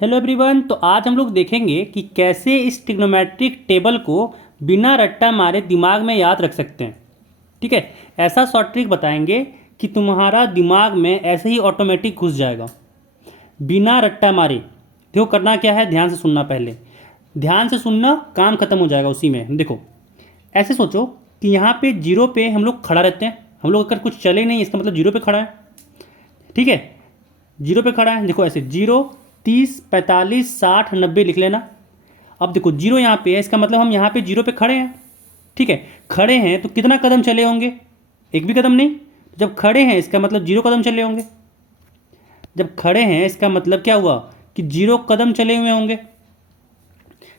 Hello everyone. तो आज हम लोग देखेंगे कि कैसे इस ट्रिग्नोमेट्रिक टेबल को बिना रट्टा मारे दिमाग में याद रख सकते हैं। ठीक है, ऐसा शॉर्ट ट्रिक बताएंगे कि तुम्हारा दिमाग में ऐसे ही ऑटोमेटिक घुस जाएगा बिना रट्टा मारे। देखो करना क्या है, ध्यान से सुनना। पहले ध्यान से सुनना, काम खत्म हो जाएगा उसी में। देखो ऐसे सोचो कि यहाँ पे जीरो पे हम लोग खड़ा रहते हैं। हम लोग अगर कुछ चले नहीं, इसका मतलब जीरो पे खड़ा है। ठीक है, जीरो पे खड़ा है। देखो ऐसे 0, 30, 45, 60, 90 लिख लेना। अब देखो जीरो यहाँ पे है, इसका मतलब हम यहाँ पे जीरो पे खड़े हैं। ठीक है, खड़े हैं तो कितना कदम चले होंगे? एक भी कदम नहीं। जब खड़े हैं इसका मतलब जीरो कदम चले होंगे। जब खड़े हैं इसका मतलब क्या हुआ कि जीरो कदम चले हुए होंगे।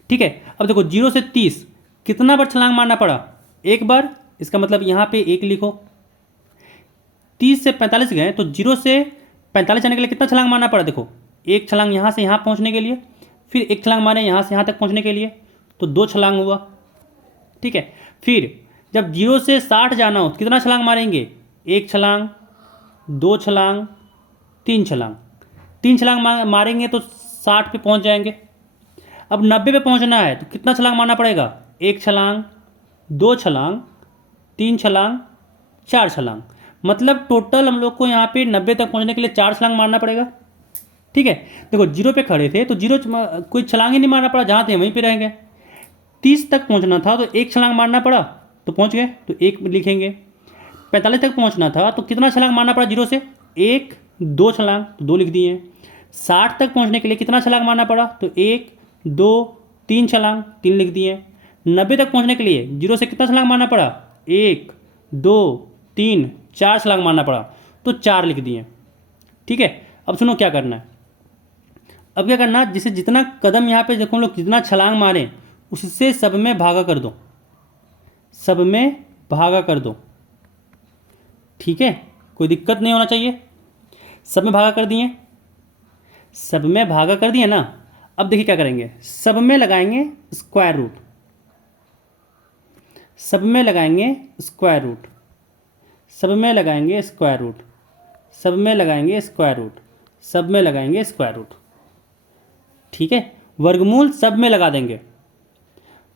ठीक है, अब देखो 0 से 30 कितना बार छलांग मारना पड़ा? एक बार। इसका मतलब यहाँ पे एक लिखो। 30 से 45 गए तो 0 से 45 जाने के लिए कितना छलांग मारना पड़ा? देखो एक छलांग यहाँ से यहाँ पहुँचने के लिए, फिर एक छलांग मारे यहाँ से यहाँ तक पहुँचने के लिए, तो 2 छलांग हुआ। ठीक है, फिर जब 0 से 60 जाना हो तो कितना छलांग मारेंगे? एक छलांग, 2 छलांग, 3 छलांग। 3 छलांग मारेंगे तो 60 पे पहुँच जाएंगे। अब 90 पे पहुँचना है तो कितना छलांग मारना पड़ेगा? एक छलांग, 2 छलांग, 3 छलांग, 4 छलांग। मतलब टोटल हम लोग को यहाँ पे 90 तक पहुँचने के लिए 4 छलांग मारना पड़ेगा। ठीक है, देखो जीरो पे खड़े थे तो जीरो कोई छलांग ही नहीं मारना पड़ा, जहाँ थे वहीं पे रह गए। 30 तक पहुँचना था तो एक छलांग मारना पड़ा तो पहुँच गए, तो एक लिखेंगे। 45 तक पहुँचना था तो कितना छलांग मारना पड़ा जीरो से? एक, 2 छलांग, तो 2 लिख दिए। 60 तक पहुँचने के लिए कितना छलांग मारना पड़ा? तो 1, 2, 3 छलांग, 3 लिख दिए। 90 तक पहुँचने के लिए जीरो से कितना छलांग मारना पड़ा? 1, 2, 3, 4 छलांग मारना पड़ा, तो 4 लिख दिए। ठीक है, अब सुनो क्या करना है। अब क्या करना, जिसे जितना कदम यहाँ पे देखो लोग जितना छलांग मारें उससे सब में भागा कर दो। सब में भागा कर दो। ठीक है, कोई दिक्कत नहीं होना चाहिए। सब में भागा कर दिए। सब में भागा कर दिए ना। अब देखिए क्या करेंगे, सब में लगाएंगे स्क्वायर रूट। सब में लगाएंगे स्क्वायर रूट। सब में लगाएंगे स्क्वायर रूट। सब में लगाएंगे स्क्वायर रूट। सब में लगाएंगे स्क्वायर रूट। ठीक है, वर्गमूल सब में लगा देंगे।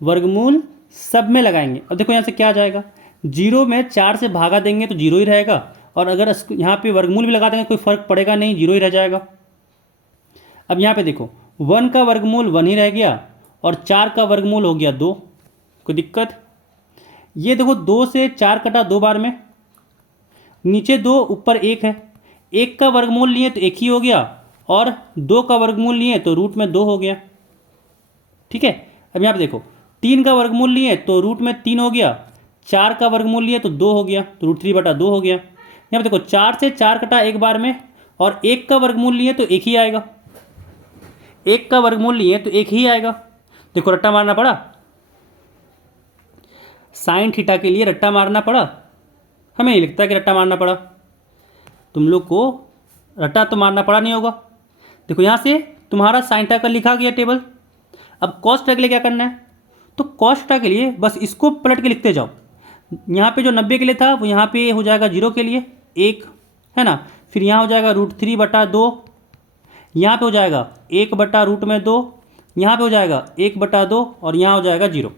वर्गमूल सब में लगाएंगे। अब देखो यहाँ से क्या आ जाएगा, जीरो में 4 से भागा देंगे तो जीरो ही रहेगा, और अगर यहाँ पे वर्गमूल भी लगा देंगे कोई फर्क पड़ेगा नहीं, जीरो ही रह जाएगा। अब यहाँ पे देखो 1 का वर्गमूल 1 ही रह गया और 4 का वर्गमूल हो गया 2। कोई दिक्कत? ये देखो 2 से 4 कटा 2 बार में, नीचे 2 ऊपर 1 है। 1 का वर्गमूल लिए तो 1 ही हो गया, और 2 का वर्गमूल लिए तो रूट में 2 हो गया। ठीक है, अब यहाँ पे देखो 3 का वर्गमूल लिए तो रूट में 3 हो गया। 4 का वर्गमूल लिए तो 2 हो गया, तो रूट 3/2 हो गया। यहाँ पे देखो 4 से 4 कटा एक बार में, और 1 का वर्गमूल लिए तो 1 ही आएगा। 1 का वर्गमूल लिए तो 1 ही आएगा। देखो रट्टा मारना पड़ा, साइन थीटा के लिए रट्टा मारना पड़ा। हमें नहीं लगता कि रट्टा मारना पड़ा। तुम लोग को रट्टा तो मारना पड़ा नहीं होगा। देखो यहाँ से तुम्हारा साइन थीटा का लिखा गया टेबल। अब कॉस थीटा के लिए क्या करना है, तो कॉस थीटा के लिए बस इसको पलट के लिखते जाओ। यहाँ पे जो 90 के लिए था वो यहाँ पे हो जाएगा 0 के लिए 1, है ना। फिर यहाँ हो जाएगा √3/2, यहाँ पे हो जाएगा 1/√2, यहाँ पे हो जाएगा 1/2, और यहाँ हो जाएगा 0।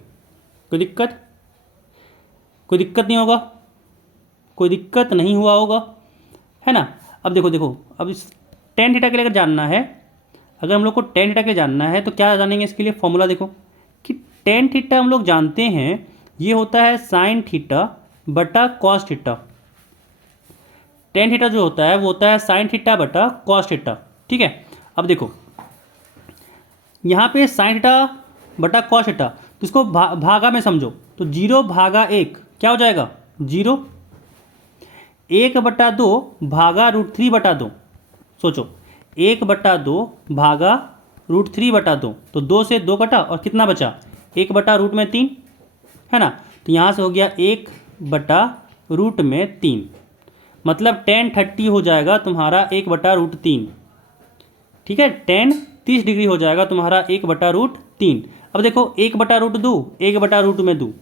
कोई दिक्कत? कोई दिक्कत नहीं होगा। कोई दिक्कत नहीं हुआ होगा, है ना। अब देखो देखो, अब इस टेन थीटा के लिए अगर जानना है, अगर हम लोग को टेन थीटा के लिए जानना है तो क्या जानेंगे इसके लिए? फॉर्मूला देखो कि टेन थीटा हम लोग जानते हैं ये होता है साइन थीटा बटा कॉस थीटा। टेन थीटा जो होता है वो होता है साइन थीटा बटा कॉस थीटा। ठीक है, अब देखो यहाँ पे साइन थीटा बटा कॉस थीटा, तो इसको भागा में समझो, तो 0/1 क्या हो जाएगा? 0। 1/2 भागा √3/2। सोचो 1/2 भागा √3/2, तो 2 से 2 कटा और कितना बचा? 1/√3, है ना। तो यहाँ से हो गया 1/√3, मतलब tan 30 हो जाएगा तुम्हारा 1/√3। ठीक है, tan 30 डिग्री हो जाएगा तुम्हारा 1/√3। अब देखो 1/√2, 1/√2,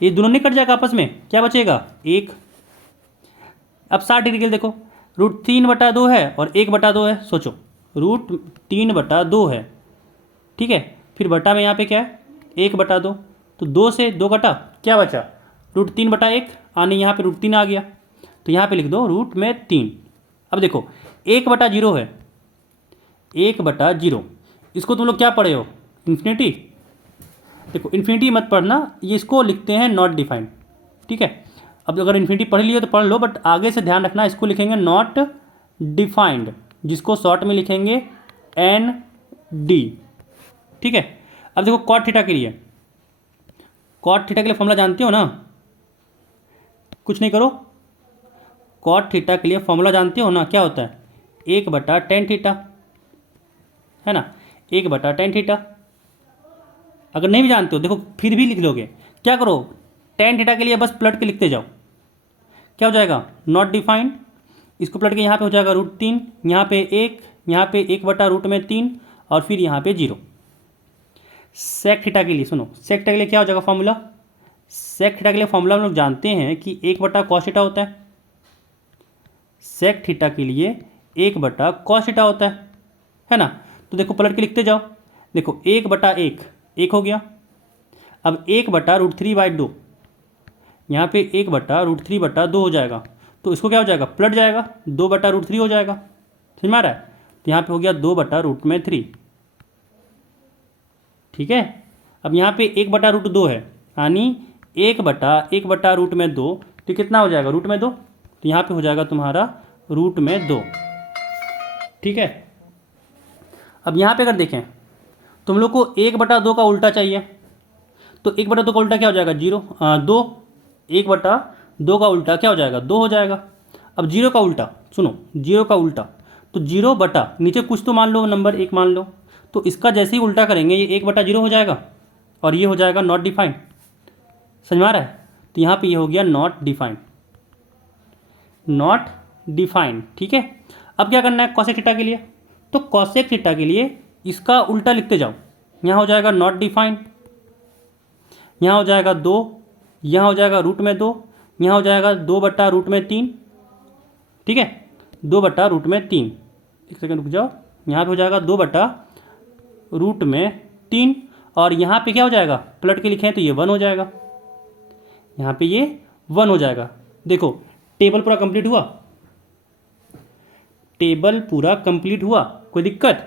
ये दोनों नहीं कट जाएगा आपस में, क्या बचेगा? 1। अब 60 डिग्री के लिए देखो √3/2 है और 1/2 है। सोचो √3/2 है, ठीक है। फिर बटा में यहाँ पे क्या है 1/2, तो 2 से 2 कटा, क्या बचा √3/1, आने यहाँ पे √3 आ गया, तो यहाँ पे लिख दो √3। अब देखो 1/0 है, 1/0 इसको तुम लोग क्या पढ़े हो इन्फिनिटी। देखो इन्फिनिटी मत पढ़ना, ये इसको लिखते हैं नॉट डिफाइंड, ठीक है। अब अगर इन्फिनिटी पढ़ लिए तो पढ़ लो, बट आगे से ध्यान रखना, इसको लिखेंगे नॉट डिफाइंड, जिसको शॉर्ट में लिखेंगे ND, ठीक है। अब देखो कॉट थीटा के लिए, कॉट थीटा के लिए फॉर्मूला जानते हो ना, कुछ नहीं करो, कॉट थीटा के लिए फॉर्मूला जानते हो ना, क्या होता है 1/tan थीटा, है ना, 1/tan थीटा। अगर नहीं भी जानते हो देखो फिर भी लिख लोगे, क्या करो tan थीटा के लिए बस पलट के लिखते जाओ, क्या हो जाएगा नॉट डिफाइंड, इसको पलट के यहाँ पे हो जाएगा √3, यहाँ पे 1, यहाँ पे 1/√3 और फिर यहाँ पे 0। सेक थीटा के लिए सुनो, सेक थीटा के लिए क्या हो जाएगा फॉर्मूला, सेक थीटा के लिए फॉर्मूला हम लोग जानते हैं कि 1/cos थीटा होता है, सेक थीटा के लिए 1/cos थीटा होता है ना। तो देखो पलट के लिखते जाओ, देखो 1/1 1 हो गया, अब 1/√3/2, यहाँ पे 1/√3/2 हो जाएगा, तो इसको क्या हो जाएगा पलट जाएगा 2/√3 हो जाएगा, समझ में आ रहा है, तो यहाँ पे हो गया 2/√3, ठीक है। अब यहाँ पे 1/√2 है, यानी 1/1/√2, तो कितना हो जाएगा √2, तो यहाँ पे हो जाएगा तुम्हारा √2, ठीक है। अब यहाँ पे अगर देखें तुम लोग को 1/2 का उल्टा चाहिए, तो 1/2 का उल्टा क्या हो जाएगा 2, 1/2 का उल्टा क्या हो जाएगा 2 हो जाएगा। अब 0 का उल्टा सुनो, 0 का उल्टा तो 0 बटा नीचे कुछ तो मान लो नंबर 1 मान लो, तो इसका जैसे ही उल्टा करेंगे ये 1/0 हो जाएगा और ये हो जाएगा नॉट डिफाइंड, समझ में आ रहा है। तो यहाँ पे ये हो गया नॉट डिफाइंड, नॉट डिफाइंड, ठीक है। अब क्या करना है कॉसेक थीटा के लिए, तो कॉसेक थीटा के लिए इसका उल्टा लिखते जाओ, यहाँ हो जाएगा नॉट डिफाइंड, यहाँ हो जाएगा 2, यहाँ हो जाएगा √2, यहाँ हो जाएगा 2/√3, ठीक है 2/√3, एक सेकंड रुक जाओ, यहाँ पे हो जाएगा 2/√3 और यहाँ पे क्या हो जाएगा पलट के लिखें तो ये 1 हो जाएगा, यहाँ पे ये 1 हो जाएगा। देखो टेबल पूरा कंप्लीट हुआ, टेबल पूरा कंप्लीट हुआ, कोई दिक्कत,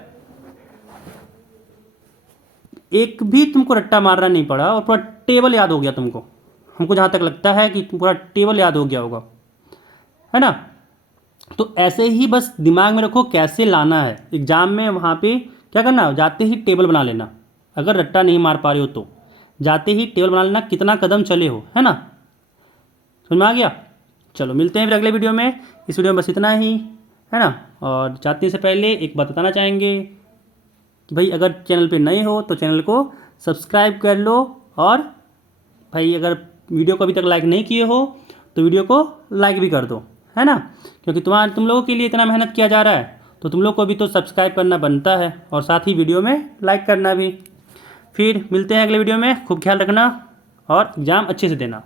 एक भी तुमको रट्टा मारना नहीं पड़ा और पूरा टेबल याद हो गया तुमको, हमको जहाँ तक लगता है कि पूरा टेबल याद हो गया होगा, है ना। तो ऐसे ही बस दिमाग में रखो कैसे लाना है एग्जाम में, वहाँ पे क्या करना जाते ही टेबल बना लेना, अगर रट्टा नहीं मार पा रहे हो तो जाते ही टेबल बना लेना, कितना कदम चले हो, है ना, समझ में आ गया। चलो मिलते हैं फिर अगले वीडियो में, इस वीडियो में बस इतना ही, है ना। और जाने से पहले एक बात बताना चाहेंगे कि भाई अगर चैनल पे नए हो तो चैनल को सब्सक्राइब कर लो, और भाई अगर वीडियो को अभी तक लाइक नहीं किए हो तो वीडियो को लाइक भी कर दो, है ना, क्योंकि तुम लोगों के लिए इतना मेहनत किया जा रहा है तो तुम लोग को भी तो सब्सक्राइब करना बनता है और साथ ही वीडियो में लाइक करना भी। फिर मिलते हैं अगले वीडियो में, खूब ख्याल रखना और एग्ज़ाम अच्छे से देना।